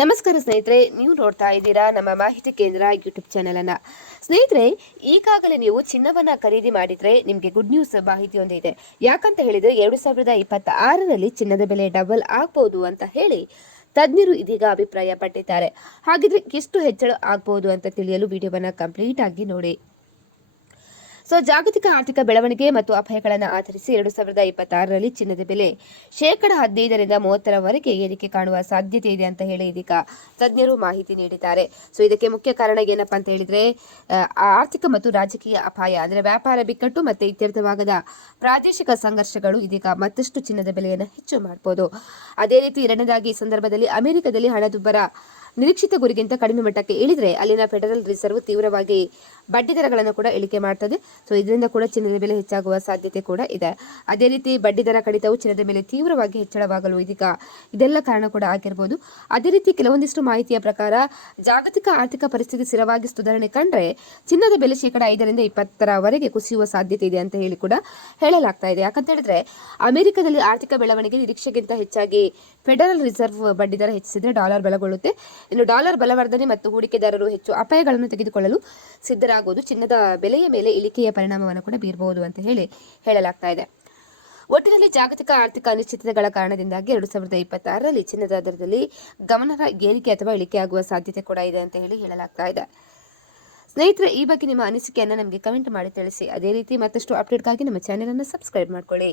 ನಮಸ್ಕಾರ ಸ್ನೇಹಿತರೆ, ನೀವು ನೋಡ್ತಾ ಇದ್ದೀರಾ ನಮ್ಮ ಮಾಹಿತಿ ಕೇಂದ್ರ ಯೂಟ್ಯೂಬ್ ಚಾನೆಲ್ ಅನ್ನ. ಸ್ನೇಹಿತರೆ, ಈಗಾಗಲೇ ನೀವು ಚಿನ್ನವನ್ನ ಖರೀದಿ ಮಾಡಿದ್ರೆ ನಿಮಗೆ ಗುಡ್ ನ್ಯೂಸ್ ಮಾಹಿತಿ ಒಂದು ಇದೆ ಯಾಕಂತ ಹೇಳಿದ್ರೆ ಎರಡು ಸಾವಿರದ ಇಪ್ಪತ್ತ ಆರರಲ್ಲಿ ಚಿನ್ನದ ಬೆಲೆ ಡಬಲ್ ಆಗ್ಬೋದು ಅಂತ ಹೇಳಿ ತಜ್ಞರು ಇದೀಗ ಅಭಿಪ್ರಾಯ ಪಟ್ಟಿದ್ದಾರೆ ಹಾಗಿದ್ರೆ ಎಷ್ಟು ಹೆಚ್ಚಳ ಆಗ್ಬೋದು ಅಂತ ತಿಳಿಯಲು ವಿಡಿಯೋವನ್ನ ಕಂಪ್ಲೀಟ್ ಆಗಿ ನೋಡಿ. ಸೊ ಜಾಗತಿಕ ಆರ್ಥಿಕ ಬೆಳವಣಿಗೆ ಮತ್ತು ಅಪಾಯಗಳನ್ನು ಆಧರಿಸಿ ಎರಡು ಸಾವಿರದ ಇಪ್ಪತ್ತಾರರಲ್ಲಿ ಚಿನ್ನದ ಬೆಲೆ ಶೇಕಡ ಹದಿನೈದರಿಂದ ಮೂವತ್ತರವರೆಗೆ ಏರಿಕೆ ಕಾಣುವ ಸಾಧ್ಯತೆ ಇದೆ ಅಂತ ಹೇಳಿ ಇದೀಗ ತಜ್ಞರು ಮಾಹಿತಿ ನೀಡಿದ್ದಾರೆ. ಸೊ, ಇದಕ್ಕೆ ಮುಖ್ಯ ಕಾರಣ ಏನಪ್ಪಾ ಅಂತ ಹೇಳಿದ್ರೆ ಆರ್ಥಿಕ ಮತ್ತು ರಾಜಕೀಯ ಅಪಾಯ, ಅಂದರೆ ವ್ಯಾಪಾರ ಬಿಕ್ಕಟ್ಟು ಮತ್ತೆ ಇತ್ಯರ್ಥವಾಗದ ಪ್ರಾದೇಶಿಕ ಸಂಘರ್ಷಗಳು ಇದೀಗ ಮತ್ತಷ್ಟು ಚಿನ್ನದ ಬೆಲೆಯನ್ನು ಹೆಚ್ಚು ಮಾಡಬಹುದು ಅದೇ ರೀತಿ ಎರಡನೇದಾಗಿ ಈ ಸಂದರ್ಭದಲ್ಲಿ ಅಮೆರಿಕದಲ್ಲಿ ಹಣದುಬ್ಬರ ನಿರೀಕ್ಷಿತ ಗುರಿಗಿಂತ ಕಡಿಮೆ ಮಟ್ಟಕ್ಕೆ ಇಳಿದ್ರೆ ಅಲ್ಲಿನ ಫೆಡರಲ್ ರಿಸರ್ವ್ ತೀವ್ರವಾಗಿ ಬಡ್ಡಿ ದರಗಳನ್ನು ಕೂಡ ಇಳಿಕೆ ಮಾಡ್ತದೆ. ಸೊ ಇದರಿಂದ ಕೂಡ ಚಿನ್ನದ ಬೆಲೆ ಹೆಚ್ಚಾಗುವ ಸಾಧ್ಯತೆ ಕೂಡ ಇದೆ. ಅದೇ ರೀತಿ ಬಡ್ಡಿ ದರ ಕಡಿತವು ಚಿನ್ನದ ಮೇಲೆ ತೀವ್ರವಾಗಿ ಹೆಚ್ಚಳವಾಗಲು ಇದೀಗ ಇದೆಲ್ಲ ಕಾರಣ ಕೂಡ ಆಗಿರ್ಬೋದು. ಅದೇ ರೀತಿ ಕೆಲವೊಂದಿಷ್ಟು ಮಾಹಿತಿಯ ಪ್ರಕಾರ ಜಾಗತಿಕ ಆರ್ಥಿಕ ಪರಿಸ್ಥಿತಿ ಸ್ಥಿರವಾಗಿ ಸುಧಾರಣೆ ಕಂಡ್ರೆ ಚಿನ್ನದ ಬೆಲೆ ಶೇಕಡ ಐದರಿಂದ ಇಪ್ಪತ್ತರವರೆಗೆ ಕುಸಿಯುವ ಸಾಧ್ಯತೆ ಇದೆ ಅಂತ ಹೇಳಿ ಕೂಡ ಹೇಳಲಾಗ್ತಾ ಇದೆ. ಯಾಕಂತ ಹೇಳಿದ್ರೆ ಅಮೆರಿಕದಲ್ಲಿ ಆರ್ಥಿಕ ಬೆಳವಣಿಗೆ ನಿರೀಕ್ಷೆಗಿಂತ ಹೆಚ್ಚಾಗಿ ಫೆಡರಲ್ ರಿಸರ್ವ್ ಬಡ್ಡಿ ದರ ಹೆಚ್ಚಿಸಿದ್ರೆ ಡಾಲರ್ ಬಲಗೊಳ್ಳುತ್ತೆ ಇನ್ನು ಡಾಲರ್ ಬಲವರ್ಧನೆ ಮತ್ತು ಹೂಡಿಕೆದಾರರು ಹೆಚ್ಚು ಅಪಾಯಗಳನ್ನು ತೆಗೆದುಕೊಳ್ಳಲು ಸಿದ್ಧರಾಗುವುದು ಚಿನ್ನದ ಬೆಲೆಯ ಮೇಲೆ ಇಳಿಕೆಯ ಪರಿಣಾಮವನ್ನು ಕೂಡ ಬೀರಬಹುದು ಅಂತ ಹೇಳಿ ಹೇಳಲಾಗ್ತಾ ಇದೆ. ಒಟ್ಟಿನಲ್ಲಿ ಜಾಗತಿಕ ಆರ್ಥಿಕ ಅನಿಶ್ಚಿತತೆಗಳ ಕಾರಣದಿಂದಾಗಿ ಎರಡು ಸಾವಿರದ ಇಪ್ಪತ್ತಾರರಲ್ಲಿ ಚಿನ್ನದ ದರದಲ್ಲಿ ಗಮನಾರ್ಹ ಏರಿಕೆ ಅಥವಾ ಇಳಿಕೆ ಆಗುವ ಸಾಧ್ಯತೆ ಕೂಡ ಇದೆ ಅಂತ ಹೇಳಿ ಹೇಳಲಾಗ್ತಾ ಇದೆ. ಸ್ನೇಹಿತರೆ, ಈ ಬಗ್ಗೆ ನಿಮ್ಮ ಅನಿಸಿಕೆಯನ್ನು ನಮಗೆ ಕಮೆಂಟ್ ಮಾಡಿ ತಿಳಿಸಿ. ಅದೇ ರೀತಿ ಮತ್ತಷ್ಟು ಅಪ್ಡೇಟ್ಗಾಗಿ ನಮ್ಮ ಚಾನೆಲ್ ಅನ್ನು ಸಬ್ಸ್ಕ್ರೈಬ್ ಮಾಡ್ಕೊಳ್ಳಿ.